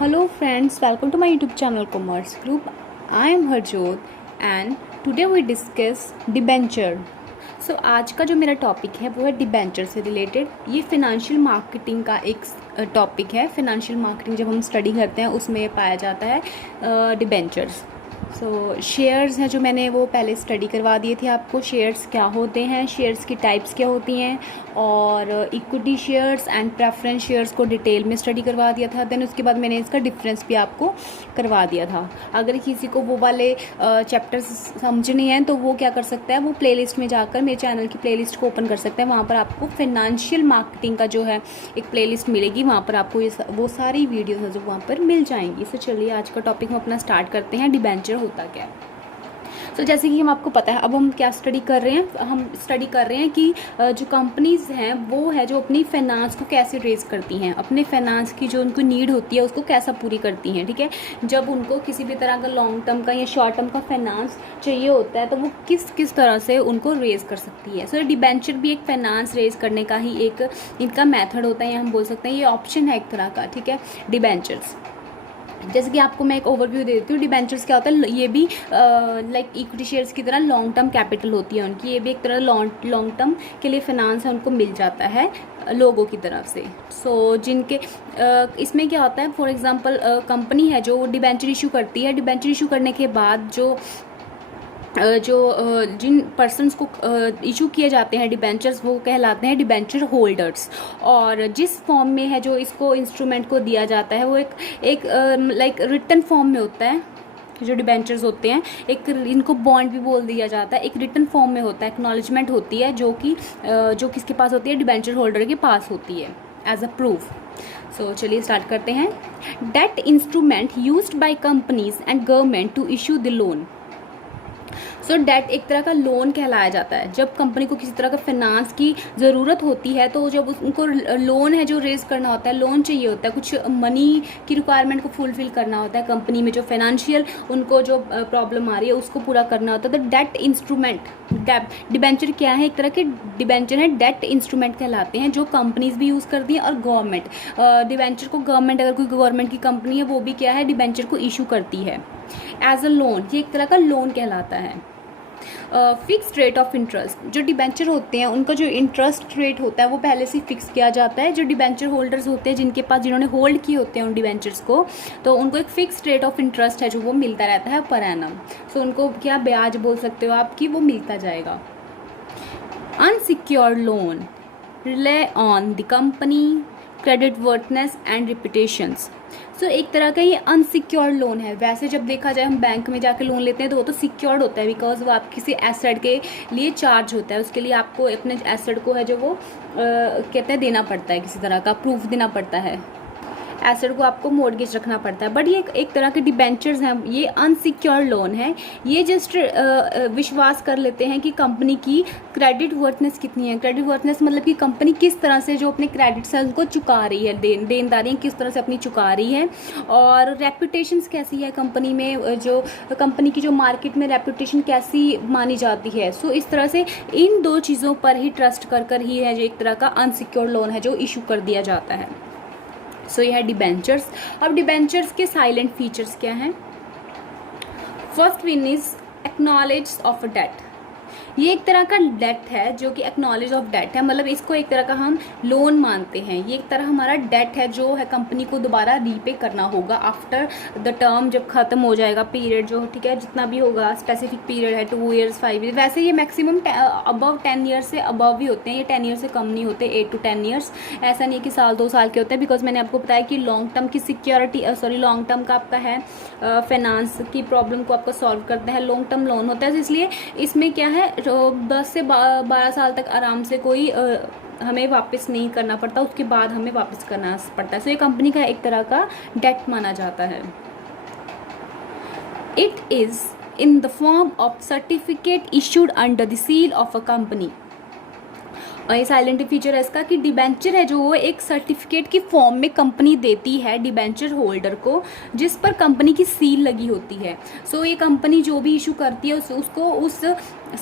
Hello friends, welcome to my YouTube channel Commerce Group. I am Harjot and today we discuss debenture. सो आज का जो मेरा topic है वो है डिबेंचर से रिलेटेड। ये फिनेंशियल मार्केटिंग का एक टॉपिक है। फिनेंशियल मार्केटिंग जब हम स्टडी करते हैं उसमें पाया जाता है डिबेंचर्स। सो शेयर्स हैं जो मैंने वो पहले स्टडी करवा दिए थे आपको। शेयर्स क्या होते हैं, शेयर्स की टाइप्स क्या होती हैं, और equity shares and preference shares को डिटेल में स्टडी करवा दिया था। देन उसके बाद मैंने इसका डिफरेंस भी आपको करवा दिया था। अगर किसी को वो वाले चैप्टर्स समझने हैं तो वो क्या कर सकता है, वो प्लेलिस्ट में जाकर मेरे चैनल की प्लेलिस्ट को ओपन कर सकते हैं। वहाँ पर आपको फिनेंशियल मार्केटिंग का जो है एक प्लेलिस्ट मिलेगी, वहाँ पर आपको वो सारी वीडियोस है जो वहाँ पर मिल जाएंगी। तो चलिए आज का टॉपिक हम अपना स्टार्ट करते हैं। डिबेंचर होता क्या है। तो जैसे कि हम आपको पता है, अब हम क्या स्टडी कर रहे हैं, हम स्टडी कर रहे हैं कि जो कंपनीज़ हैं वो है जो अपनी फाइनेंस को कैसे रेज करती हैं, अपने फाइनेंस की जो उनको नीड होती है उसको कैसा पूरी करती हैं। ठीक है, जब उनको किसी भी तरह का लॉन्ग टर्म का या शॉर्ट टर्म का फाइनेंस चाहिए होता है तो वो किस किस तरह से उनको रेज कर सकती है। सो डिबेंचर भी एक फाइनेंस रेज करने का ही एक इनका मेथड होता है, या हम बोल सकते हैं ये ऑप्शन है एक तरह का। ठीक है, डिबेंचर्स जैसे कि आपको मैं एक ओवरव्यू दे देती हूँ। डिबेंचर्स क्या होता है, ये भी लाइक इक्विटी शेयर्स की तरह लॉन्ग टर्म कैपिटल होती है उनकी। ये भी एक तरह लॉन्ग टर्म के लिए फाइनेंस है, उनको मिल जाता है लोगों की तरफ से। सो जिनके इसमें क्या होता है, फॉर एग्जांपल कंपनी है जो डिबेंचर इशू करती है। डिबेंचर इशू करने के बाद जिन पर्सन्स को इशू किए जाते हैं डिबेंचर्स वो कहलाते हैं डिबेंचर होल्डर्स। और जिस फॉर्म में है जो इसको इंस्ट्रूमेंट को दिया जाता है वो एक लाइक रिटन फॉर्म में होता है। जो डिबेंचर्स होते हैं एक इनको बॉन्ड भी बोल दिया जाता है, एक रिटन फॉर्म में होता है, एक्नॉलेजमेंट होती है जो किसके पास होती है, डिबेंचर होल्डर के पास होती है एज अ प्रूफ। सो चलिए स्टार्ट करते हैं। Debt instrument used by companies and government to issue the loan. So debt एक तरह का लोन कहलाया जाता है। जब कंपनी को किसी तरह का फाइनेंस की ज़रूरत होती है तो जब उनको लोन है जो रेज करना होता है, लोन चाहिए होता है, कुछ मनी की रिक्वायरमेंट को फुलफिल करना होता है कंपनी में, जो फाइनेंशियल उनको जो प्रॉब्लम आ रही है उसको पूरा करना होता है। तो डेट इंस्ट्रूमेंट डिबेंचर क्या है, एक तरह के डिबेंचर है डेट इंस्ट्रूमेंट कहलाते हैं जो कंपनीज भी यूज़ करती हैं। और गवर्नमेंट डिबेंचर को गवर्नमेंट, अगर कोई गवर्नमेंट की कंपनी है वो भी क्या है, डिबेंचर को इशू करती है एज अ लोन। ये एक तरह का लोन कहलाता है। फिक्स्ड रेट ऑफ इंटरेस्ट, जो डिबेंचर होते हैं उनका जो इंटरेस्ट रेट होता है वो पहले से फिक्स किया जाता है। जो डिबेंचर होल्डर्स होते हैं जिन्होंने होल्ड किए होते हैं उन डिबेंचर्स को, तो उनको एक फिक्स्ड रेट ऑफ इंटरेस्ट है जो वो मिलता रहता है पर एनम। सो उनको क्या ब्याज बोल सकते हो आप, कि वो मिलता जाएगा। Unsecured loan rely on the company credit worthiness and reputations. So एक तरह का ये अनसिक्योर्ड लोन है। वैसे जब देखा जाए हम बैंक में जाके लोन लेते हैं तो वो तो सिक्योर्ड होता है, बिकॉज वो आप किसी एसेट के लिए चार्ज होता है, उसके लिए आपको अपने एसेट को है जो वो कहते हैं देना पड़ता है, किसी तरह का प्रूफ देना पड़ता है, एसेट को आपको मॉर्गेज रखना पड़ता है। बट ये एक तरह के डिबेंचर्स हैं, ये अनसिक्योर्ड लोन है। ये जस्ट विश्वास कर लेते हैं कि कंपनी की क्रेडिट वर्थनेस कितनी है। क्रेडिट वर्थनेस मतलब कि कंपनी किस तरह से जो अपने क्रेडिट्स हैं उनको चुका रही है, देनदारियाँ किस तरह से अपनी चुका रही है, और रेपुटेशंस कैसी है कंपनी में, जो कंपनी की जो मार्केट में रेपुटेशन कैसी मानी जाती है। सो इस तरह से इन दो चीज़ों पर ही ट्रस्ट कर ही है जो एक तरह का अनसिक्योर्ड लोन है जो इशू कर दिया जाता है। सो यह है डिबेंचर्स। अब डिबेंचर्स के साइलेंट फीचर्स क्या हैं। First one is acknowledge of a debt. ये एक तरह का डेट है जो कि एक्नॉलेज ऑफ डेट है, मतलब इसको एक तरह का हम लोन मानते हैं। ये एक तरह हमारा डेट है जो है कंपनी को दोबारा रीपे करना होगा आफ्टर द टर्म, जब खत्म हो जाएगा पीरियड जो, ठीक है, जितना भी होगा स्पेसिफिक पीरियड है 2 ईयर्स 5 ईयर्स। वैसे ये मैक्सिमम अबव 10 ईयर्स से अबव भी होते हैं, ये 10 ईयर्स से कम नहीं होते, 8 to 10 ईयर्स। ऐसा नहीं कि साल 2 साल के होते हैं, बिकॉज मैंने आपको बताया कि लॉन्ग टर्म की सिक्योरिटी लॉन्ग टर्म का आपका है फाइनेंस की प्रॉब्लम को आपका सॉल्व करते हैं, लॉन्ग टर्म लोन होता है। तो इसलिए इसमें क्या है 10 से 12 साल तक आराम से कोई हमें वापस नहीं करना पड़ता, उसके बाद हमें वापस करना पड़ता है। सो ये कंपनी का एक तरह का डेट माना जाता है। It is in the form of certificate issued under the seal of a company. और ये साइलेंट फीचर है इसका कि डिबेंचर है जो वो एक सर्टिफिकेट की फॉर्म में कंपनी देती है डिबेंचर होल्डर को, जिस पर कंपनी की सील लगी होती है। सो ये कंपनी जो भी इशू करती है उसको उस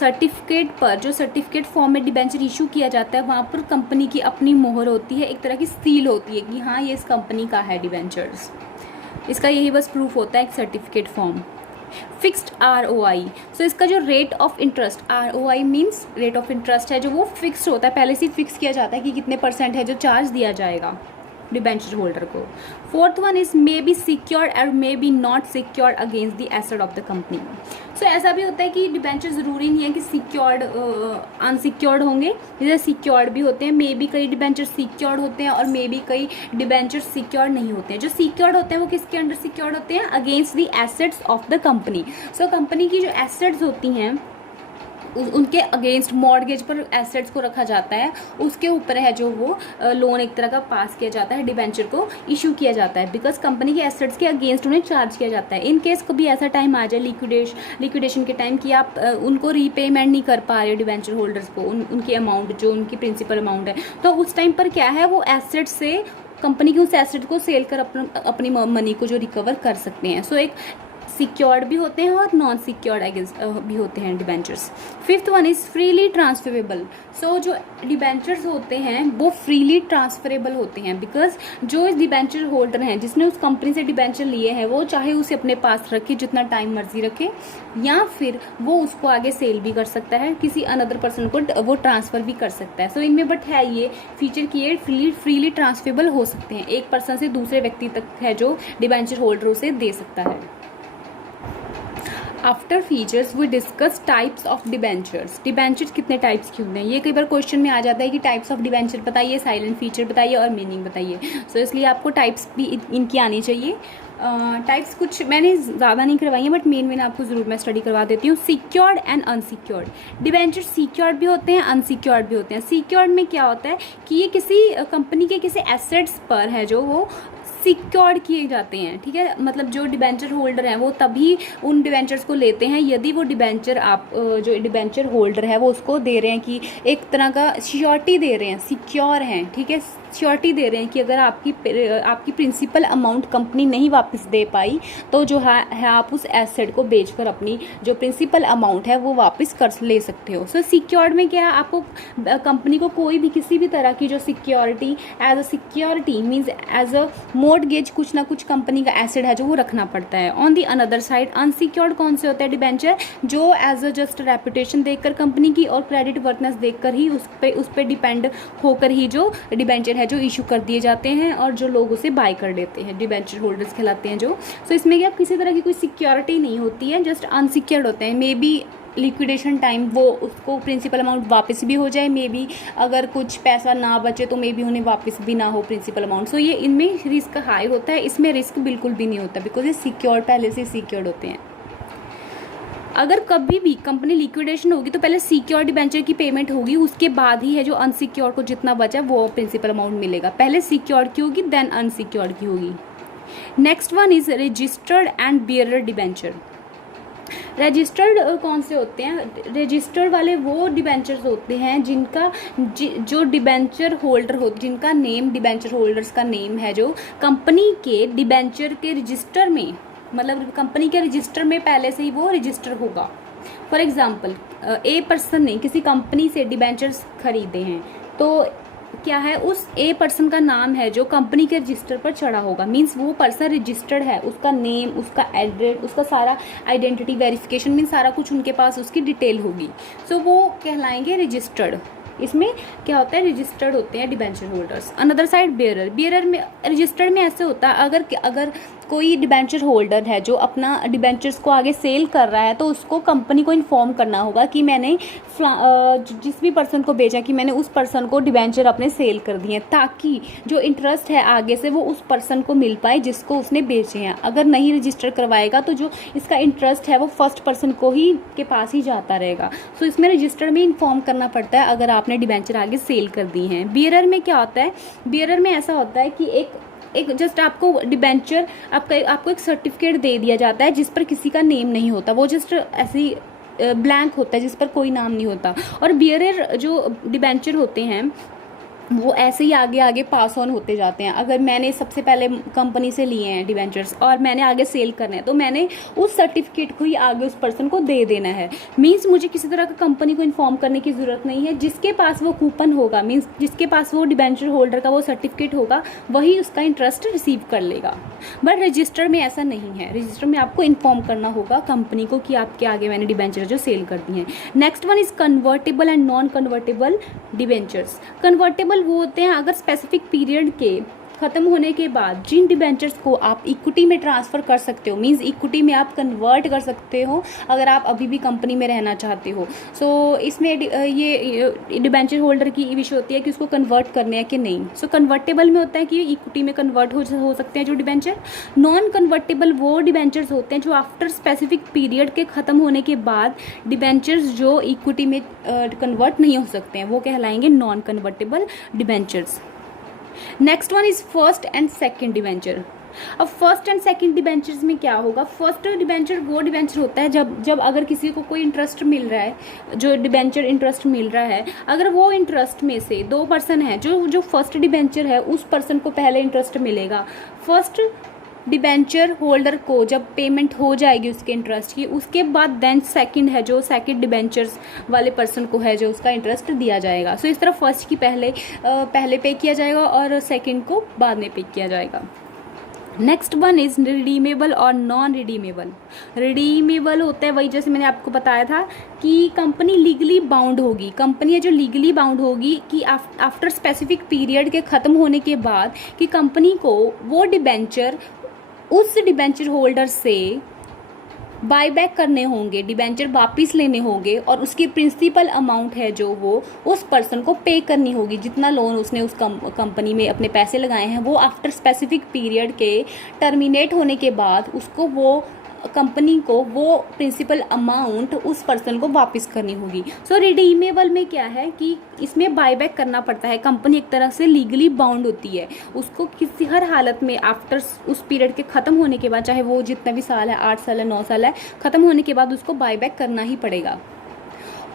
सर्टिफिकेट पर, जो सर्टिफिकेट फॉर्म में डिबेंचर इशू किया जाता है, वहाँ पर कंपनी की अपनी मोहर होती है, एक तरह की सील होती है कि हाँ ये इस कंपनी का है डिबेंचर्स। इसका यही बस प्रूफ होता है एक सर्टिफिकेट फॉर्म। फिक्स्ड ROI, सो इसका जो rate of interest, ROI means rate of interest है जो वो फिक्स्ड होता है, पहले से फिक्स किया जाता है कि कितने % है जो चार्ज दिया जाएगा डिबेंचर होल्डर को। Fourth one is may be secured और may be not secured against the asset of the company. So ऐसा भी होता है कि डिबेंचर ज़रूरी नहीं है कि सिक्योर्ड अनसिक्योर्ड होंगे, जैसे सिक्योर्ड भी होते हैं, मे बी कई डिबेंचर सिक्योर्ड होते हैं और मे बी कई डिबेंचर सिक्योर्ड नहीं होते हैं। जो सिक्योर्ड होते हैं वो किसके अंडर सिक्योर्ड होते हैं, against the assets of the company. So company की जो एसेट्स होती हैं उनके अगेंस्ट मॉर्गेज पर एसेट्स को रखा जाता है, उसके ऊपर है जो वो लोन एक तरह का पास किया जाता है, डिबेंचर को इशू किया जाता है, बिकॉज कंपनी के एसेट्स के अगेंस्ट उन्हें चार्ज किया जाता है। इन केस कभी ऐसा टाइम आ जाए लिक्विडेशन के टाइम कि आप उनको रीपेमेंट नहीं कर पा रहे डिबेंचर होल्डर्स को उनकी अमाउंट जो उनकी प्रिंसिपल अमाउंट है, तो उस टाइम पर क्या है वो एसेट से कंपनी की उस एसेट को सेल कर अपनी मनी को जो रिकवर कर सकते हैं। सो एक सिक्योर्ड भी होते हैं और नॉन सिक्योर्ड भी होते हैं debentures. Fifth one is freely transferable. So जो डिबेंचर्स होते हैं वो फ्रीली ट्रांसफरेबल होते हैं, बिकॉज जो इस डिबेंचर होल्डर हैं जिसने उस कंपनी से डिबेंचर लिए हैं वो चाहे उसे अपने पास रखे जितना टाइम मर्जी रखे, या फिर वो उसको आगे सेल भी कर सकता है, किसी अनदर पर्सन को वो ट्रांसफ़र भी कर सकता है। सो इनमें बट है ये फीचर कि ये फ्रीली ट्रांसफरेबल हो सकते हैं, एक पर्सन से दूसरे व्यक्ति तक है जो डिबेंचर होल्डर उसे दे सकता है। After features we discuss types of debentures. Debentures कितने टाइप्स के होते हैं, ये कई बार क्वेश्चन में आ जाता है कि टाइप्स ऑफ डिबेंचर बताइए, साइलेंट फीचर बताइए और मीनिंग बताइए। सो इसलिए आपको टाइप्स भी इनकी आनी चाहिए। टाइप्स कुछ मैंने ज़्यादा नहीं करवाई हैं बट मेन आपको ज़रूर मैं स्टडी करवा देती हूँ। Secured and unsecured debenture secured भी होते हैं, अनसिक्योर्ड भी होते हैं। सिक्योर्ड में क्या होता है कि ये किसी कंपनी के किसी एसेट्स पर है जो वो सिक्योर्ड किए जाते हैं, ठीक है। मतलब जो डिबेंचर होल्डर हैं वो तभी उन डिबेंचर्स को लेते हैं यदि वो डिबेंचर आप जो डिबेंचर होल्डर है वो उसको दे रहे हैं कि एक तरह का श्योरिटी दे रहे हैं, सिक्योर हैं, ठीक है, श्योरिटी दे रहे हैं कि अगर आपकी प्रिंसिपल अमाउंट कंपनी नहीं वापस दे पाई तो जो है आप उस एसेट को बेचकर अपनी जो प्रिंसिपल अमाउंट है वो वापस कर ले सकते हो। सो सिक्योर्ड में क्या है, आपको कंपनी को कोई भी किसी भी तरह की जो security as a security means as a mortgage कुछ ना कुछ कंपनी का एसेट है जो वो रखना पड़ता है। On the another side unsecured कौन से होता है डिबेंचर, जो एज अ जस्ट रेपुटेशन देखकर कंपनी की और क्रेडिट वर्थनेस देखकर ही उस पर डिपेंड होकर ही जो डिबेंचर जो इशू कर दिए जाते हैं और जो लोग उसे बाय कर लेते हैं, डिबेंचर होल्डर्स कहलाते हैं जो। सो इसमें क्या किसी तरह की कोई सिक्योरिटी नहीं होती है, जस्ट अनसिक्योर्ड होते हैं। मे बी लिक्विडेशन टाइम वो उसको प्रिंसिपल अमाउंट वापस भी हो जाए, मे बी अगर कुछ पैसा ना बचे तो मे बी उन्हें वापस भी ना हो प्रिंसिपल अमाउंट। सो ये इनमें रिस्क हाई होता है, इसमें रिस्क बिल्कुल भी नहीं होता बिकॉज ये सिक्योर्ड पहले से सिक्योर्ड होते हैं। अगर कभी भी कंपनी लिक्विडेशन होगी तो पहले सिक्योर डिबेंचर की पेमेंट होगी, उसके बाद ही है जो अनसिक्योर को जितना बचा वो प्रिंसिपल अमाउंट मिलेगा। पहले सिक्योर की होगी देन अनसिक्योर की होगी। Next one is registered and bearer debenture. Registered कौन से होते हैं, रजिस्टर्ड वाले वो डिबेंचर्स होते हैं जिनका जो डिबेंचर होल्डर हो, जिनका नेम डिबेंचर होल्डर्स का नेम है जो कंपनी के डिबेंचर के रजिस्टर में, मतलब कंपनी के रजिस्टर में पहले से ही वो रजिस्टर होगा। फॉर एग्जांपल ए पर्सन ने किसी कंपनी से डिबेंचर्स खरीदे हैं तो क्या है उस ए पर्सन का नाम है जो कंपनी के रजिस्टर पर चढ़ा होगा, मीन्स वो पर्सन रजिस्टर्ड है, उसका नेम, उसका एड्रेस, उसका सारा आइडेंटिटी वेरिफिकेशन मीन्स सारा कुछ उनके पास उसकी डिटेल होगी। सो वो कहलाएंगे रजिस्टर्ड। इसमें क्या होता है, रजिस्टर्ड होते हैं debenture holders. Another side bearer, bearer में रजिस्टर्ड में ऐसे होता है अगर कोई डिबेंचर होल्डर है जो अपना डिबेंचर्स को आगे सेल कर रहा है तो उसको कंपनी को इन्फॉर्म करना होगा कि मैंने जिस भी पर्सन को बेचा कि मैंने उस पर्सन को डिबेंचर अपने सेल कर दिए, ताकि जो इंटरेस्ट है आगे से वो उस पर्सन को मिल पाए जिसको उसने बेचे हैं। अगर नहीं रजिस्टर करवाएगा तो जो इसका इंटरेस्ट है वो फर्स्ट पर्सन को ही के पास ही जाता रहेगा। सो इसमें रजिस्टर में इन्फॉर्म करना पड़ता है अगर आपने डिबेंचर आगे सेल कर दी हैं। बियरर में क्या होता है, बियरर में ऐसा होता है कि एक जस्ट आपको डिबेंचर आपको एक सर्टिफिकेट दे दिया जाता है जिस पर किसी का नेम नहीं होता, वो जस्ट ऐसी ब्लैंक होता है जिस पर कोई नाम नहीं होता। और बियरर जो डिबेंचर होते हैं वो ऐसे ही आगे आगे पास ऑन होते जाते हैं। अगर मैंने सबसे पहले कंपनी से लिए हैं डिबेंचर्स और मैंने आगे सेल करने हैं, तो मैंने उस सर्टिफिकेट को ही आगे उस पर्सन को दे देना है। मीन्स मुझे किसी तरह का कंपनी को इन्फॉर्म करने की ज़रूरत नहीं है। जिसके पास वो कूपन होगा, मीन्स जिसके पास वो डिबेंचर होल्डर का वो सर्टिफिकेट होगा, वही उसका इंटरेस्ट रिसीव कर लेगा। बट रजिस्टर में ऐसा नहीं है। रजिस्टर में आपको इन्फॉर्म करना होगा कंपनी को कि आपके आगे मैंने डिबेंचर जो सेल कर दी हैं। Next one is convertible and non convertible debentures. Convertible वो होते हैं अगर स्पेसिफिक पीरियड के खत्म होने के बाद जिन डिबेंचर्स को आप इक्विटी में ट्रांसफ़र कर सकते हो, मींस इक्विटी में आप कन्वर्ट कर सकते हो अगर आप अभी भी कंपनी में रहना चाहते हो। सो इसमें ये डिबेंचर होल्डर की विषय होती है कि उसको कन्वर्ट करने हैं कि नहीं। सो कन्वर्टेबल में होता है कि इक्विटी में कन्वर्ट हो सकते हैं जो डिबेंचर। नॉन कन्वर्टेबल वो डिबेंचर्स होते हैं जो आफ्टर स्पेसिफिक पीरियड के ख़त्म होने के बाद डिबेंचर्स जो इक्विटी में कन्वर्ट नहीं हो सकते हैं, वो कहलाएंगे non convertible debentures. Next one is first and second debenture. अब फर्स्ट एंड सेकंड डिबेंचर्स में क्या होगा? फर्स्ट डिबेंचर वो डिबेंचर होता है जब अगर किसी को कोई इंटरेस्ट मिल रहा है, जो डिबेंचर इंटरेस्ट मिल रहा है, अगर वो इंटरेस्ट में से 2 पर्सन है, जो फर्स्ट डिबेंचर है उस पर्सन को पहले इंटरेस्ट मिलेगा। फर्स्ट डिबेंचर होल्डर को जब पेमेंट हो जाएगी उसके इंटरेस्ट की, उसके बाद देन सेकंड है जो सेकंड डिबेंचर्स वाले पर्सन को है जो उसका इंटरेस्ट दिया जाएगा। सो इस तरह फर्स्ट की पहले पे किया जाएगा और सेकंड को बाद में पे किया जाएगा। नेक्स्ट वन इज रिडीमेबल और नॉन रिडीमेबल। रिडीमेबल होता है वही जैसे मैंने आपको बताया था कि कंपनी लीगली बाउंड होगी। कंपनी है जो लीगली बाउंड होगी कि आफ्टर स्पेसिफिक पीरियड के ख़त्म होने के बाद कि कंपनी को वो डिबेंचर उस डिबेंचर होल्डर से बाय बैक करने होंगे, डिबेंचर वापस लेने होंगे और उसकी प्रिंसिपल अमाउंट है जो वो उस पर्सन को पे करनी होगी। जितना लोन उसने उस कंपनी में अपने पैसे लगाए हैं वो आफ्टर स्पेसिफिक पीरियड के टर्मिनेट होने के बाद उसको वो कंपनी को वो प्रिंसिपल अमाउंट उस पर्सन को वापस करनी होगी। सो रिडीमेबल में क्या है कि इसमें बायबैक करना पड़ता है। कंपनी एक तरह से लीगली बाउंड होती है, उसको किसी हर हालत में आफ्टर उस पीरियड के ख़त्म होने के बाद, चाहे वो जितना भी साल है, 8 साल है, 9 साल है, ख़त्म होने के बाद उसको बायबैक करना ही पड़ेगा।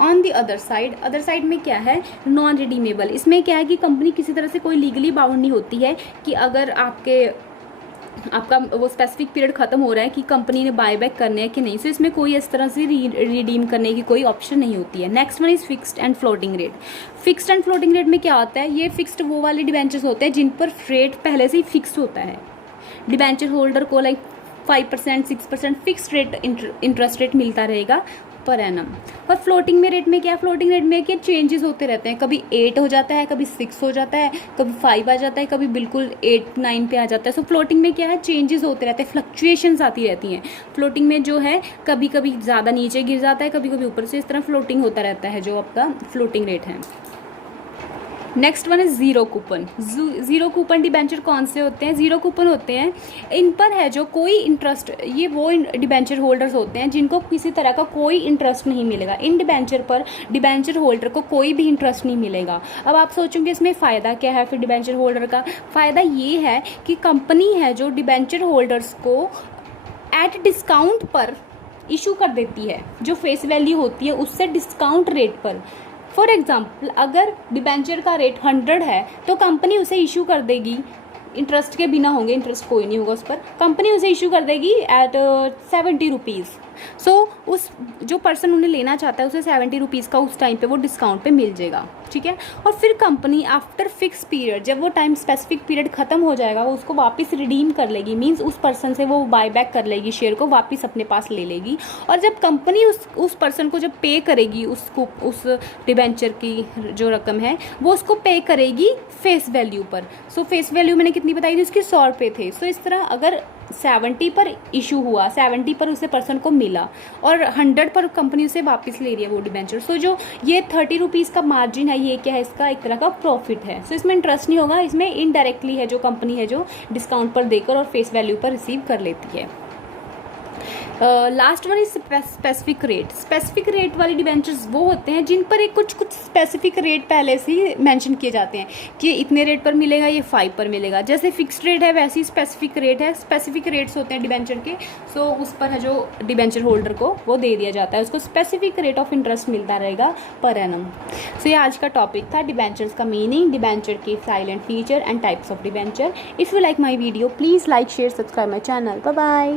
ऑन दी अदर साइड में क्या है? Non redeemable. इसमें क्या है कि कंपनी किसी तरह से कोई लीगली बाउंड नहीं होती है कि अगर आपका वो स्पेसिफिक पीरियड ख़त्म हो रहा है कि कंपनी ने बाय बैक करने हैं कि नहीं। सो इसमें कोई इस तरह से रिडीम करने की कोई ऑप्शन नहीं होती है। Next one is fixed and floating rate. Fixed and floating rate में क्या होता है? ये फिक्स्ड वो वाले डिबेंचर्स होते हैं जिन पर रेट पहले से ही फिक्स होता है। डिबेंचर होल्डर को like 5%, 6% fixed rate interest rate मिलता रहेगा पर एनम। और फ्लोटिंग में रेट में क्या है? फ्लोटिंग रेट में क्या चेंजेस होते रहते हैं, कभी 8 हो जाता है, कभी 6 हो जाता है, कभी 5 आ जाता है, कभी बिल्कुल 8, 9 पे आ जाता है। सो फ्लोटिंग में क्या है? चेंजेस होते रहते हैं, फ्लक्चुएशंस आती रहती हैं। फ्लोटिंग में जो है कभी कभी ज़्यादा नीचे गिर जाता है, कभी कभी ऊपर से, इस तरह फ्लोटिंग होता रहता है जो आपका फ्लोटिंग रेट है। Next one is zero coupon. Zero coupon debenture कौन से होते हैं? जीरो कूपन होते हैं इन पर है जो कोई इंटरेस्ट, ये वो डिबेंचर होल्डर्स होते हैं जिनको किसी तरह का कोई इंटरेस्ट नहीं मिलेगा। इन डिबेंचर पर डिबेंचर होल्डर को कोई भी इंटरेस्ट नहीं मिलेगा। अब आप सोचेंगे इसमें फ़ायदा क्या है? फिर डिबेंचर होल्डर का फ़ायदा ये है कि कंपनी है जो डिबेंचर होल्डर्स को एट डिस्काउंट पर इशू कर देती है, जो फेस वैल्यू होती है उससे डिस्काउंट रेट पर। फॉर एग्जाम्पल अगर डिबेंचर का रेट 100 है तो कंपनी उसे इशू कर देगी, इंटरेस्ट के बिना होंगे, इंटरेस्ट कोई नहीं होगा उस पर, कंपनी उसे इशू कर देगी एट 70 रुपीज़। सो उस जो पर्सन उन्हें लेना चाहता है उसे 70 रुपीज़ का उस टाइम पे वो डिस्काउंट पे मिल जाएगा, ठीक है। और फिर कंपनी आफ्टर फिक्स पीरियड, जब वो टाइम स्पेसिफिक पीरियड खत्म हो जाएगा, वो उसको वापस रिडीम कर लेगी, मीन्स उस पर्सन से वो बाय बैक कर लेगी, शेयर को वापस अपने पास ले लेगी। और जब कंपनी उस पर्सन को जब पे करेगी उस डिबेंचर की जो रकम है वो उसको पे करेगी फेस वैल्यू पर। सो फेस वैल्यू मैंने कितनी बताई थी? उसकी 100 रुपये थे। सो इस तरह अगर 70 पर इशू हुआ, 70 पर उसे पर्सन को मिला और 100 पर कंपनी उसे वापस ले रही है वो डिबेंचर। सो जो ये 30 रुपीज़ का मार्जिन है, ये क्या है? इसका एक तरह का प्रॉफिट है। सो इसमें इंटरेस्ट नहीं होगा, इसमें इनडायरेक्टली है जो कंपनी है जो डिस्काउंट पर देकर और फेस वैल्यू पर रिसीव कर लेती है। Last one is specific rate. Specific rate वाले डिबेंचर्स वो होते हैं जिन पर एक कुछ स्पेसिफिक रेट पहले से ही मेंशन किए जाते हैं कि इतने रेट पर मिलेगा, ये 5 पर मिलेगा। जैसे फिक्स्ड रेट है वैसे ही स्पेसिफिक रेट है। स्पेसिफिक रेट्स होते हैं डिबेंचर के, सो उस पर है जो डिबेंचर होल्डर को वो दे दिया जाता है, उसको स्पेसिफिक रेट ऑफ इंटरेस्ट मिलता रहेगा पर एनम। सो ये आज का टॉपिक था डिबेंचर्स का मीनिंग, डिबेंचर के salient feature and types of debenture. If you like my video please like share subscribe my channel. Bye bye.